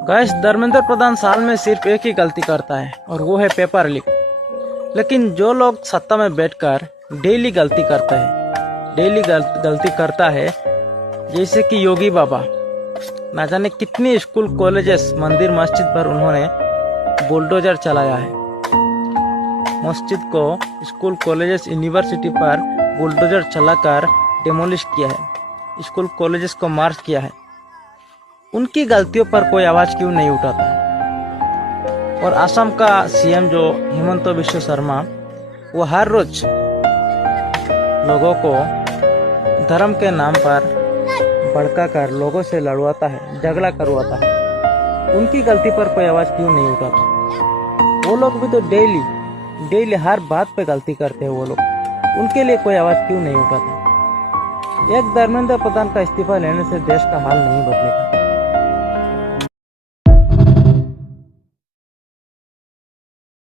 Gas Dharmendra Pradhan साल में सिर्फ एक ही गलती करता है और वो है पेपर लीक। लेकिन जो लोग सत्ता में बैठकर डेली गलती करता है जैसे कि योगी बाबा, ना जाने कितनी स्कूल कॉलेजेस मंदिर मस्जिद पर उन्होंने बुलडोजर चलाया है। मस्जिद को स्कूल कॉलेजेस यूनिवर्सिटी पर बुलडोजर चलाकर डेमोलिश किया है, स्कूल कॉलेजेस को मार्च किया है। उनकी गलतियों पर कोई आवाज क्यों नहीं उठाता? और असम का सीएम जो हिमंत बिश्व शर्मा, वो हर रोज लोगों को धर्म के नाम पर भड़काकर लोगों से लड़वाता है, झगड़ा करवाता है। उनकी गलती पर कोई आवाज क्यों नहीं उठाता? वो लोग भी तो डेली हर बात पे गलती करते हैं वो लोग, उनके लिए कोई आवाज क्यों नहीं उठाता? एक धर्मेंद्र प्रधान का इस्तीफा लेने से देश का हाल नहीं बदलेगा।